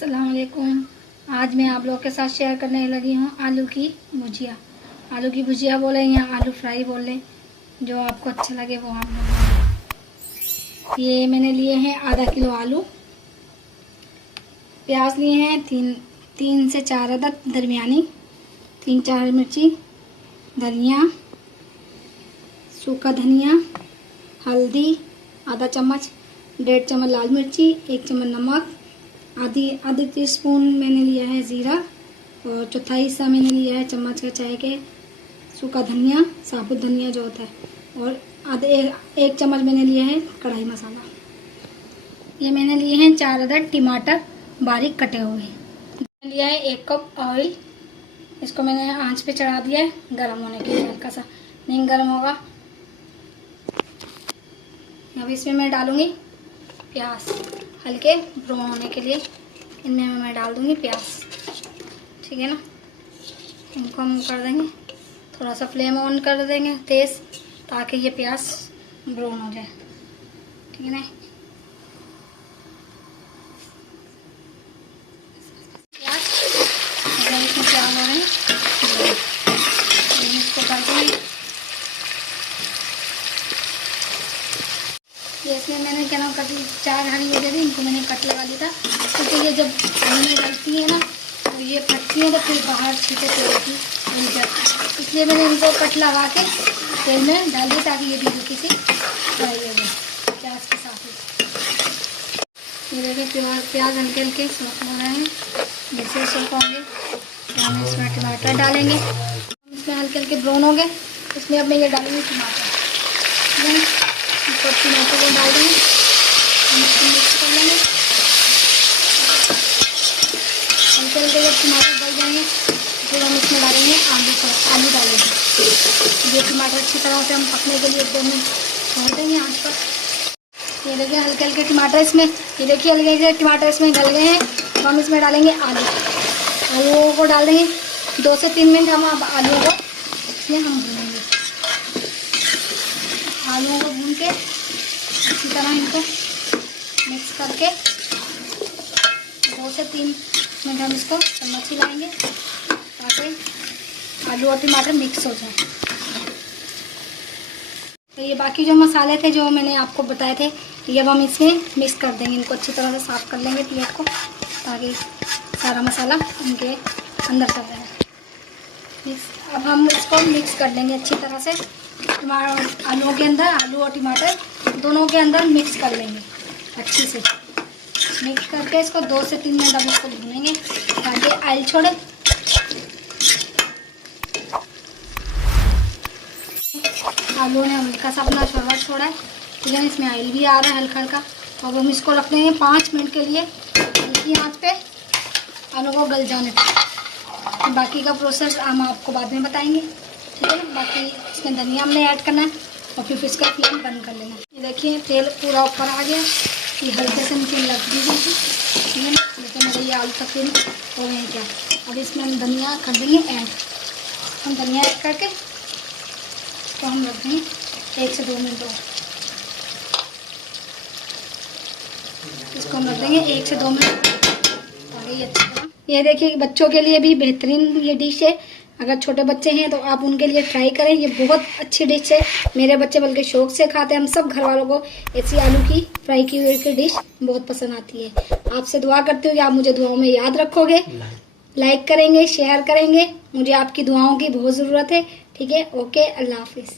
अस्सलाम वालेकुम। आज मैं आप लोगों के साथ शेयर करने लगी हूँ आलू की भुजिया। आलू की भुजिया बोले या आलू फ्राई बोले, जो आपको अच्छा लगे वो आप लोग। ये मैंने लिए हैं आधा किलो आलू, प्याज लिए हैं तीन से चार अदद दरमियानी, 3-4 मिर्ची, धनिया, सूखा धनिया, हल्दी आधा चम्मच, 1.5 चम्मच लाल मिर्ची, 1 चम्मच नमक, आधी टीस्पून मैंने लिया है ज़ीरा और चौथाई हिस्सा मैंने लिया है चम्मच का चाय के सूखा धनिया, साबुत धनिया जो होता है, और एक चम्मच मैंने लिया है कढ़ाई मसाला। ये मैंने लिए हैं 4 अदद टमाटर बारीक कटे हुए। मैंने लिया है 1 कप ऑयल, इसको मैंने आंच पे चढ़ा दिया है गर्म होने के लिए। हल्का सा नहीं गर्म होगा। अब इसमें मैं डालूंगी प्याज, हल्के ब्राउन होने के लिए इनमें मैं डाल दूंगी प्याज, ठीक है ना। इनको हम कर देंगे, थोड़ा सा फ्लेम ऑन कर देंगे तेज़, ताकि ये प्याज ब्राउन हो जाए, ठीक है ना। प्याज इसमें प्याज हो रहे हैं, इसको कर देंगे। ये इसमें मैंने क्या नाम कट 4 हरी हो गई थी, इनको मैंने कट लगा लिया था, क्योंकि ये जब पानी में डलती है ना तो ये फटती है तो फिर बाहर छीटे तेल की बन जाती है, इसलिए मैंने इनको कट लगा के तेल में डाल दी ताकि ये भी हल्की सी फ्राई हो जाए प्याज के साथ ही। ये देखिए प्याज हल्के हल्के सूख हो रहे हैं, जैसे सूख होंगे तो हम इसमें टमाटर डालेंगे। हम इसमें हल्के हल्के ब्राउन हो गए, इसमें अब मैं ये डालूँगी टमाटर, ठीक है। टमाटर को डाल देंगे, हम इसको मिक्स कर लेंगे। हल्के हल्के जब टमाटर गल जाएंगे फिर हम इसमें डालेंगे आलू डालेंगे। ये टमाटर अच्छी तरह से हम पकने के लिए 2 मिनट छोड़ देंगे आंच पर। ये देखिए हल्के हल्के टमाटर इसमें, ये देखिए हल्के हल्के टमाटर इसमें गल गए हैं। तो हम इसमें डालेंगे आलूओं को डाल देंगे। 2 से 3 मिनट हम अब आलूओं को इसमें हम भूनेंगे। आलूओं को भून के अच्छी तरह इनको मिक्स करके 2 से 3 मिनट हम इसको चम्मच हिलाएंगे ताकि आलू और टमाटर मिक्स हो जाए। तो ये बाकी जो मसाले थे जो मैंने आपको बताए थे, ये अब हम इसमें मिक्स कर देंगे। इनको अच्छी तरह से साफ़ कर लेंगे प्लेट को, ताकि सारा मसाला इनके अंदर चल जाए। अब हम इसको मिक्स कर लेंगे अच्छी तरह से आलूओं के अंदर, आलू और टमाटर दोनों के अंदर मिक्स कर लेंगे अच्छी से। मिक्स करके इसको 2 से 3 मिनट अब इसको भूनेंगे ताकि ऑयल छोड़े। आलू ने हल्का सा अपना शोरबा छोड़ा है, ठीक है। इसमें ऑयल भी आ रहा है हल्का हल्का। तो अब हम इसको रख देंगे 5 मिनट के लिए हल्की आंच पे, आलू को गल जाने तक। बाकी का प्रोसेस हम आपको बाद में बताएंगे, ठीक है। बाकी इसमें धनिया हमने ऐड करना है और फिर इसका फ्लेम बंद कर लेना। ये देखिए तेल पूरा ऊपर आ गया, ये हल्के से नीचे लग दी गई थी, ठीक है ना। लेकिन मेरे ये आलू तक हो गए क्या। अब इसमें हम धनिया कर देंगे ऐड। हम धनिया ऐड करके तो हम रख देंगे 1 से 2 मिनट और। इसको हम रख देंगे 1 से 2 मिनट ताकि ये अच्छी तरह। ये देखिए बच्चों के लिए भी बेहतरीन ये डिश है। अगर छोटे बच्चे हैं तो आप उनके लिए ट्राई करें, ये बहुत अच्छी डिश है। मेरे बच्चे बल्कि शौक से खाते हैं। हम सब घर वालों को ऐसी आलू की फ्राई की हुई की डिश बहुत पसंद आती है। आपसे दुआ करती हूँ कि आप मुझे दुआओं में याद रखोगे, लाइक करेंगे, शेयर करेंगे। मुझे आपकी दुआओं की बहुत ज़रूरत है, ठीक है। ओके, अल्लाह हाफिज़।